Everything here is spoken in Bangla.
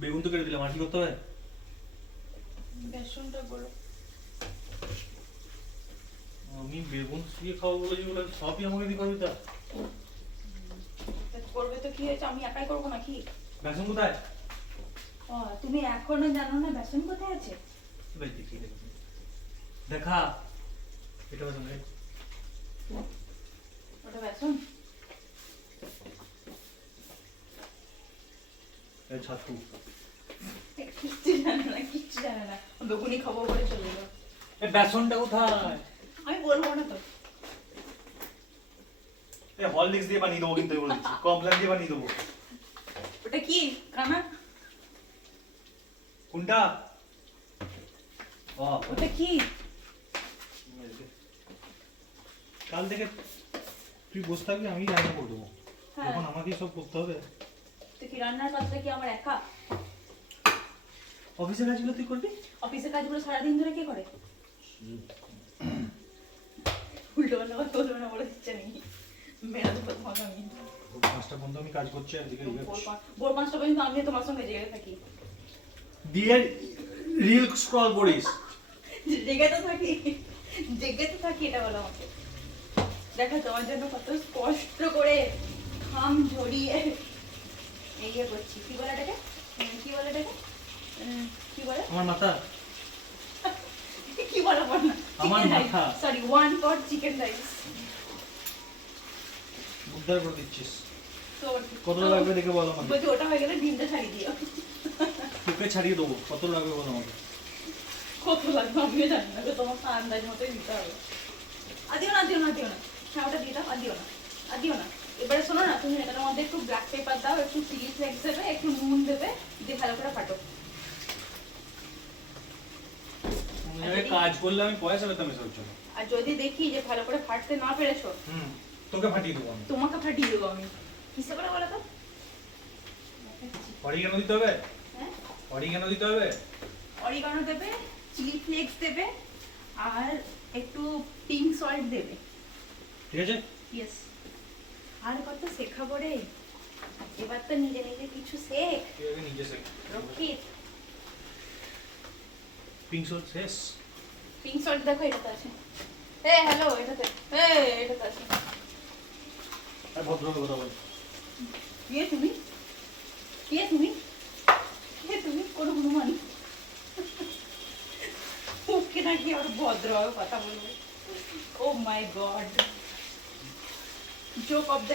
বেগুন তো কেটে দিলাম, আর কি করতে হবে? বেসনটা বলো। আমি বেগুন দিয়ে খাবো বলেছি বলে সবই আমাকে দিয়ে করবি? তা করবে তো কি হয়েছে, আমি একাই করবো নাকি? বেসন কোথায়? ও তুমি এখনো জানো না বেসন কোথায় আছে? বেশ দেখি দেখা, এটা বেসন রে। ওটা বেসন? এই ছাতু কিচ্ছু জানে না, কিচ্ছু জানে না। বেগুনি খাবো বলে চলে গেলো। এই বেসনটা কোথায়? আমি বলবো না তো। এই হরলিক্স দিয়ে বানিয়ে দেবো, কিন্তু বলে দিচ্ছি কমপ্লেন দিয়ে বানিয়ে দেবো। ওটা কি কানা? কোনটা? ওটা কি? কাল থেকে তুই বসে থাকবি, আমি রান্না করে দেবো। হ্যাঁ। এখন আমাকেই সব করতে হবে। তো কি রান্নার কাজটা কি আমার একা? অফিসের কাজগুলো তুই করবি? অফিসের কাজগুলো সারাদিন ধরে কে করে? উল্টো পাল্টা কথা বলবে না বলে দিচ্ছে নাকি? মেরা দুটো তোমাকে আমি। ভোর 5টা পর্যন্ত আমি কাজ করছি, আর এদিকে ভোর 5টা পর্যন্ত আমিও তোমার সঙ্গে জেগে থাকি। দিয়ে রিল স্ক্রল করিস। জেগে তো থাকি, জেগে তো থাকি, এটা বলো আমাকে। দেখো তোমার জন্য কত কষ্ট করে ঘাম ঝরিয়ে এই ইয়ে করছি। কি বলে এটাকে? কি বলে এটাকে? কি বলে? আমার মাথা, কি বলে বল না? আমার মাথা। সরি, 1 পট চিকেন রাইস। উদ্ধার করে দিচ্ছিস। তো কত লাগবে দেখে বল আমাকে। বলছি ওটা হয়ে গেলে ডিমটা ছাড়িয়ে দিও। তোকে ছাড়িয়ে দেবো, কত লাগবে বল আমাকে। কত লাগবে আমিও জানি না, তোমার আন্দাজ মতোই দিতে হবে। দিও না, দিও না, দিও না। হ্যাঁ ওটা দিয়ে দাও, আর দিও না, আর দিও না। এবারে শোনো না, তুমি এটার মধ্যে একটু ব্ল্যাক পেপার দাও, একটু চিলি ফ্লেক্স দেবে, একটু নুন দেবে, দিয়ে ভালো করে ফাটো। কাজ করলে আমি পয়সা পেতাম এসব জন্য। আর যদি দেখি যে ভালো করে ফাটতে না পেরেছো, তোকে ফাটিয়ে দেবো আমি। তোমাকে ফাটিয়ে দেবো আমি। কিসে করে বলো তো? অরিগানো দিতে হবে? হ্যাঁ অরিগানো দিতে হবে? অরিগানো দেবে, চিলি ফ্লেক্স দেবে, আর একটু পিঙ্ক সল্ট দেবে। ঠিক আছে? ইয়েস। আর কত শেখাবো রে, এবার তো নিজে নিজে কিছু শেখ। তুই আগে নিজে শেখ। রক্ষিত, পিঙ্ক সল্ট শেষ? পিঙ্ক সল্ট দেখো এটাতে আছে। হ্যালো, এটাতে, এটাতে আছে। আর ভদ্রভাবে কথা বল। কে তুমি? কে তুমি? কে তুমি? কোন হনুমান? ওকে নাকি আর ভদ্রভাবে কথা বলবে? ও মাই গড, জোক অফ দ্য